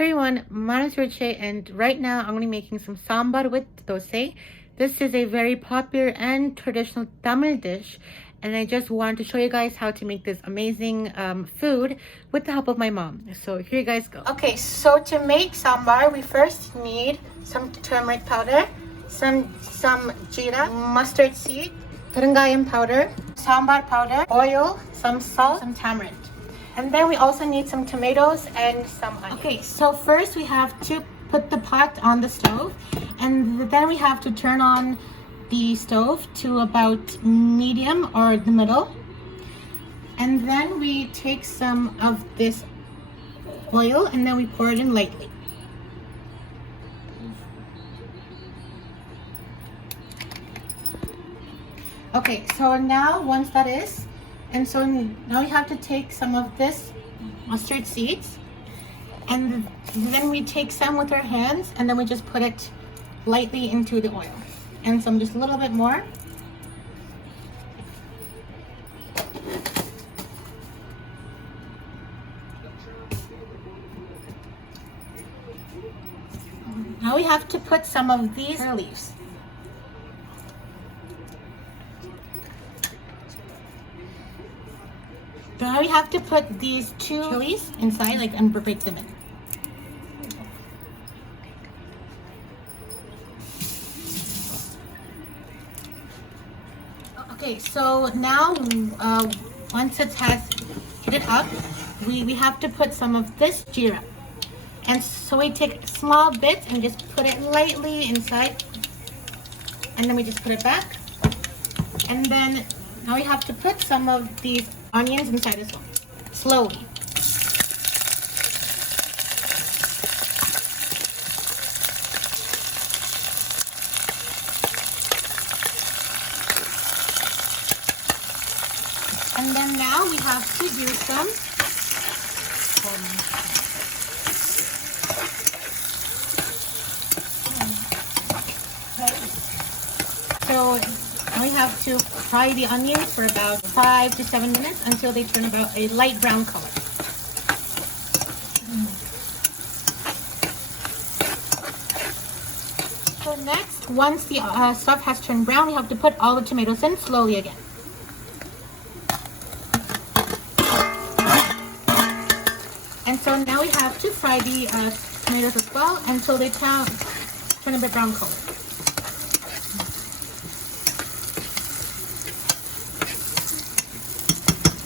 Hey everyone, my name is Riche and right now I'm going to be making some sambar with dosa. This is a very popular and traditional Tamil dish and I just wanted to show you guys how to make this amazing food with the help of my mom. So here you guys go. Okay, so to make sambar, we first need some turmeric powder, some jeera, mustard seed, perungayam powder, sambar powder, oil, some salt, some tamarind. And then we also need some tomatoes and some onions. Okay, so first we have to put the pot on the stove and then we have to turn on the stove to about medium or the middle. And then we take some of this oil and then we pour it in lightly. Okay, so now once that is, and so now you have to take some of this mustard seeds and then we take some with our hands and then we just put it lightly into the oil and some just a little bit more. Now we have to put some of these leaves. Now we have to put these two chilies inside, like, and break them in. Okay, so now once it has heated up, we have to put some of this jeera. And so we take small bits and just put it lightly inside. And then we just put it back. And then now we have to put some of these onions inside as well, slowly. And then now we have to do some, so now we have to fry the onions for about 5 to 7 minutes until they turn about a light brown color. So next, once the stuff has turned brown, we have to put all the tomatoes in slowly again. And so now we have to fry the tomatoes as well until they turn a bit brown color.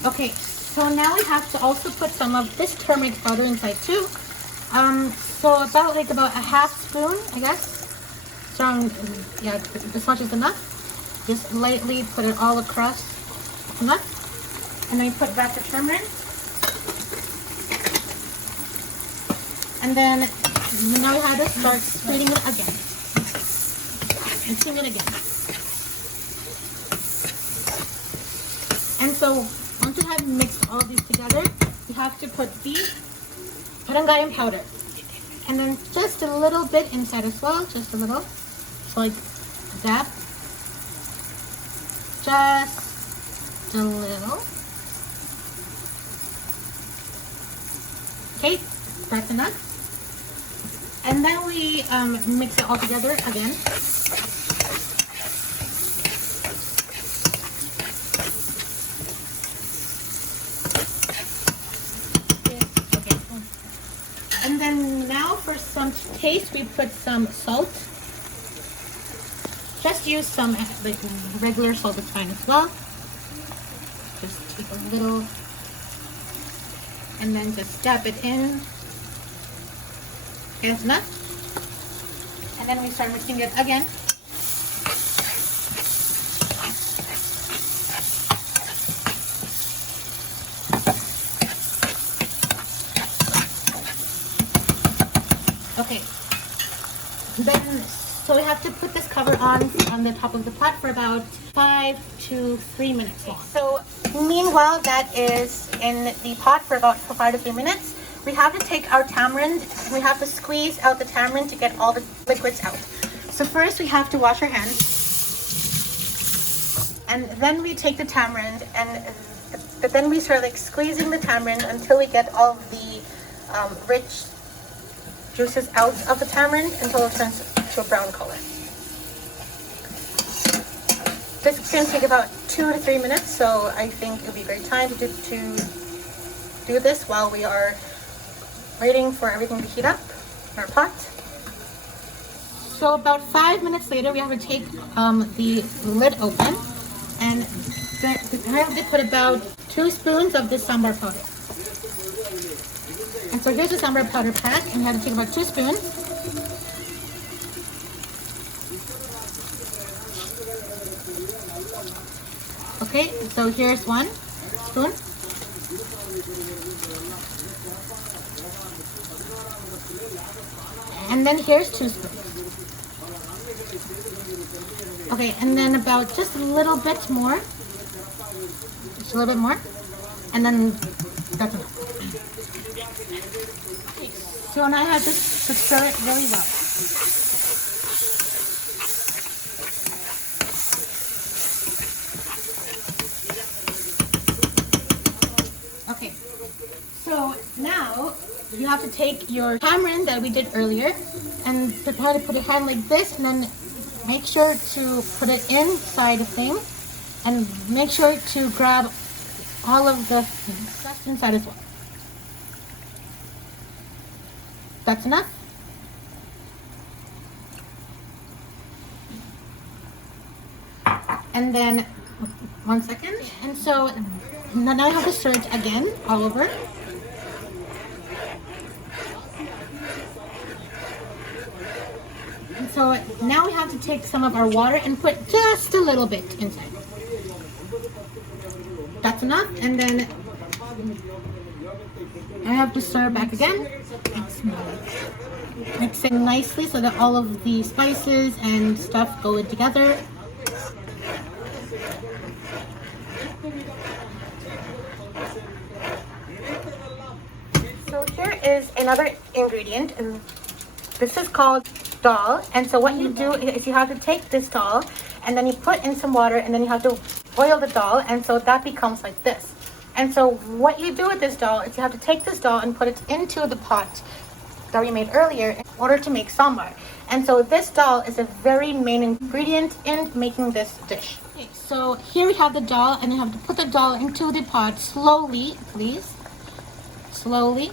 Okay, so now we have to also put some of this turmeric powder inside too. So about a half spoon, I guess. So yeah, this much is enough. Just lightly put it all across enough. And then you put back the turmeric. And then now we have to start splitting it again. And stirring it again. And so once you have mixed all these together, you have to put the perungayam powder. And then just a little bit inside as well, just a little. So like that. Just a little. Okay, that's enough. And then we mix it all together again. And then now for some taste, we put some salt. Just use some like regular salt is fine as well. Just take a little and then just dab it in. Okay, that's enough. And then we start mixing it again. Okay, then so we have to put this cover on the top of the pot for about 5 to 3 minutes long. So meanwhile that is in the pot for about 5 to 3 minutes, we have to take our tamarind, we have to squeeze out the tamarind to get all the liquids out. So first we have to wash our hands and then we take the tamarind and then we start like squeezing the tamarind until we get all of the rich juices out of the tamarind until it turns to a brown color. This is going to take about 2 to 3 minutes, so I think it'll be a great time to do this while we are waiting for everything to heat up in our pot. So about 5 minutes later, we have to take the lid open, and I have to put about 2 spoons of this sambar powder. And so here's the sambar powder pack, and you have to take about 2 spoons. Okay, so here's 1 spoon. And then here's 2 spoons. Okay, and then about just a little bit more. Just a little bit more. And then that's enough. Okay, so now I have to stir it really well. Okay, so now you have to take your tamarind that we did earlier and prepare to put a hand like this, and then make sure to put it inside the thing, and make sure to grab all of the stuff inside as well. That's enough. And then 1 second. And so now I have to stir it again all over. And so now we have to take some of our water and put just a little bit inside. That's enough. And then I have to stir back again. Mix it nicely so that all of the spices and stuff go in together. So here is another ingredient, and this is called dal. And so what you do is you have to take this dal and then you put in some water, and then you have to boil the dal, and so that becomes like this. And so what you do with this dal is you have to take this dal and put it into the pot that we made earlier in order to make sambar. And so this dal is a very main ingredient in making this dish. Okay, so here we have the dal, and you have to put the dal into the pot slowly, please. Slowly.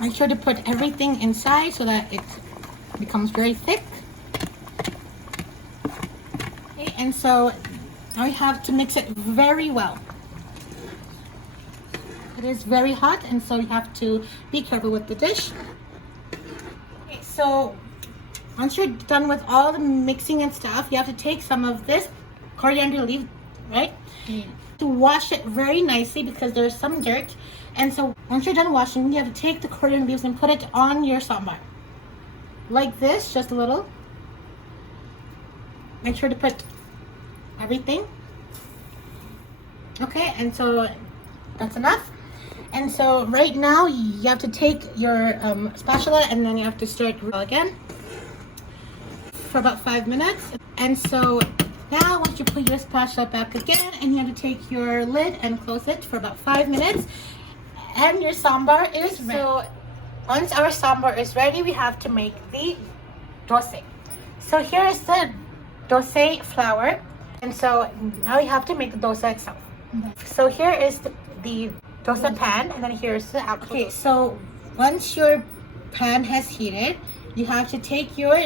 Make sure to put everything inside so that it becomes very thick. Okay, and so now we have to mix it very well. It is very hot, and so you have to be careful with the dish. Okay, so once you're done with all the mixing and stuff, you have to take some of this coriander leaf, right? To wash it very nicely because there's some dirt. And so once you're done washing, you have to take the coriander leaves and put it on your sambar. Like this, just a little. Make sure to put everything. Okay, and so that's enough. And so right now you have to take your spatula, and then you have to stir it again for about 5 minutes. And so now once you put your spatula back again, and you have to take your lid and close it for about 5 minutes, and your sambar is ready. So once our sambar is ready, we have to make the dosa. So here is the dosa flour, and so now we have to make the dosa itself. So here is the dosa pan, and then here's the actual. Okay, so once your pan has heated, you have to take your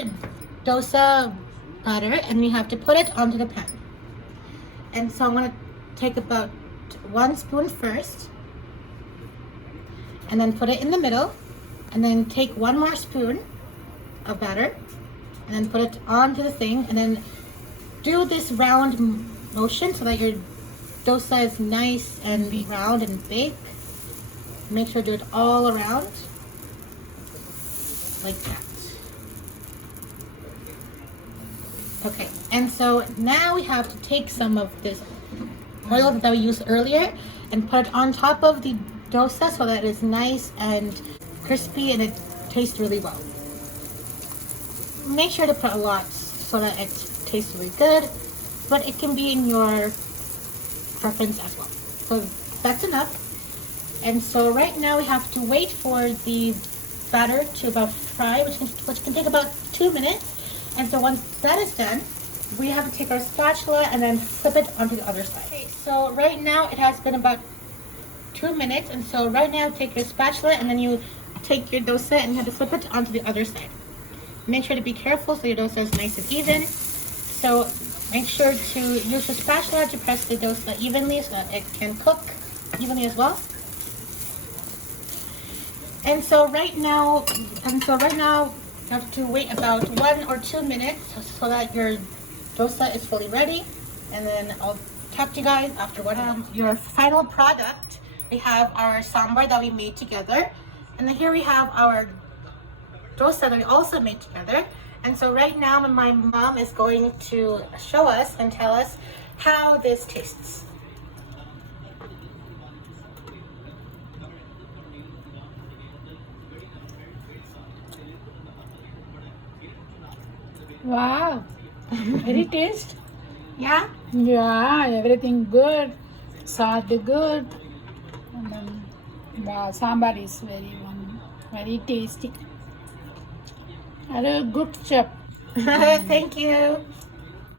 dosa batter and you have to put it onto the pan. And so I'm going to take about 1 spoon first, and then put it in the middle, and then take 1 more spoon of batter, and then put it onto the thing, and then do this round motion so that your dosa is nice and round and big. Make sure to do it all around like that. Okay, and so now we have to take some of this oil that we used earlier and put it on top of the dosa so that it's nice and crispy and it tastes really well. Make sure to put a lot so that it tastes really good, but it can be in your preference as well. So that's enough. And so right now we have to wait for the batter to about fry, which can take about 2 minutes. And so once that is done, we have to take our spatula and then flip it onto the other side. Okay, so right now it has been about 2 minutes, and so right now take your spatula and then you take your dosa and you have to flip it onto the other side. Make sure to be careful so your dosa is nice and even. So make sure to use your spatula to press the dosa evenly so that it can cook evenly as well. And so right now you have to wait about 1 or 2 minutes so that your dosa is fully ready. And then I'll talk to you guys after your final product. We have our sambar that we made together, and then here we have our dosa that we also made together. And so right now my mom is going to show us and tell us how this tastes. Wow, very taste. Yeah? Yeah, everything good. Salt good. And then, wow, sambar is very tasty. And a good chef. Thank you.